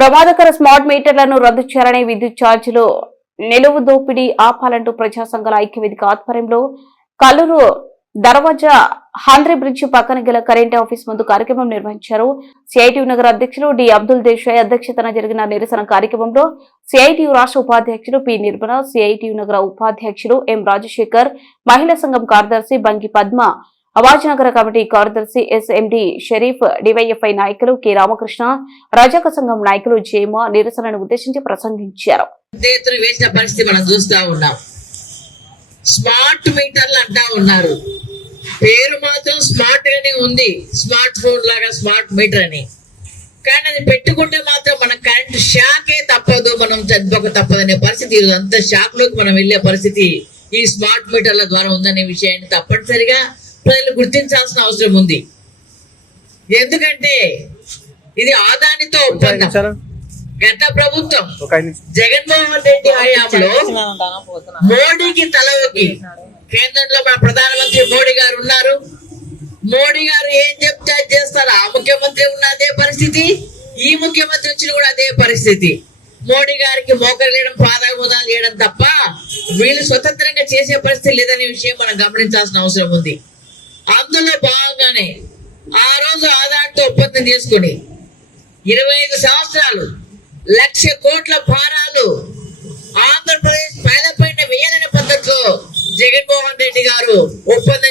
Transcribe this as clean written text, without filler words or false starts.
ప్రమాదకర స్మార్ట్ మీటర్లను రద్దు చేయాలని విద్యుత్ ఛార్జీలు నిలువు దోపిడీ ఆపాలంటూ ప్రజా సంఘాల ఐక్యవేదిక ఆధ్వర్యంలో కల్లూరు దర్వాజా హాంద్రీ బ్రిడ్జ్ పక్కన గల కరెంట్ ఆఫీస్ ముందు కార్యక్రమం నిర్వహించారు. సిఐటియు నగర అధ్యక్షులు డి అబ్దుల్ దేశాయ్ అధ్యక్షతన జరిగిన నిరసన కార్యక్రమంలో సిఐటియు రాష్ట్ర ఉపాధ్యక్షులు పి నిర్మల, సిఐటియు నగర ఉపాధ్యక్షులు ఎం రాజశేఖర్, మహిళా సంఘం కార్యదర్శి బంగి పద్మ, అవాజ్ నగర కమిటీ కార్యదర్శి ఎస్ఎండి షరీఫ్, డివైఎఫ్ఐ నాయకులు కె రామకృష్ణ, రజక సంఘం నాయకులు జేమ నిరసనను ఉద్దేశించి ప్రసంగించారు. స్మార్ట్ మీటర్లు అంటా ఉన్నారు, పేరు మాత్రం స్మార్ట్ గానే ఉంది, స్మార్ట్ ఫోన్ లాగా స్మార్ట్ మీటర్ అని. కానీ అది పెట్టుకుంటే మాత్రం మన కరెంట్ షాకే తప్పదు, మనం చదువుక తప్పదనే పరిస్థితి, అంత షాక్ లోకి మనం వెళ్లే పరిస్థితి ఈ స్మార్ట్ మీటర్ల ద్వారా ఉందనే విషయాన్ని తప్పనిసరిగా ప్రజలు గుర్తించాల్సిన అవసరం ఉంది. ఎందుకంటే ఇది ఆదానితో ఒప్పందం. గత ప్రభుత్వం జగన్మోహన్ రెడ్డి హయాంలో మోడీకి తలవకి, కేంద్రంలో మన ప్రధానమంత్రి మోడీ గారు ఉన్నారు. మోడీ గారు ఏం చెప్తే చేస్తారు. ఆ ముఖ్యమంత్రి ఉన్న అదే పరిస్థితి, ఈ ముఖ్యమంత్రి వచ్చిన కూడా అదే పరిస్థితి. మోడీ గారికి మోకరిలేయడం, పాదామోదాలు చేయడం తప్ప వీళ్ళు స్వతంత్రంగా చేసే పరిస్థితి లేదనే విషయం మనం గమనించాల్సిన అవసరం ఉంది. అందులో భాగంగానే ఆ రోజు ఆదాయంతో ఒప్పందం చేసుకుని 25 సంవత్సరాలు 1,00,000 కోట్ల భారాలు ఆంధ్రప్రదేశ్ పేదపైన వేయాలనే పద్ధతిలో జగన్మోహన్ రెడ్డి గారు ఒప్పందం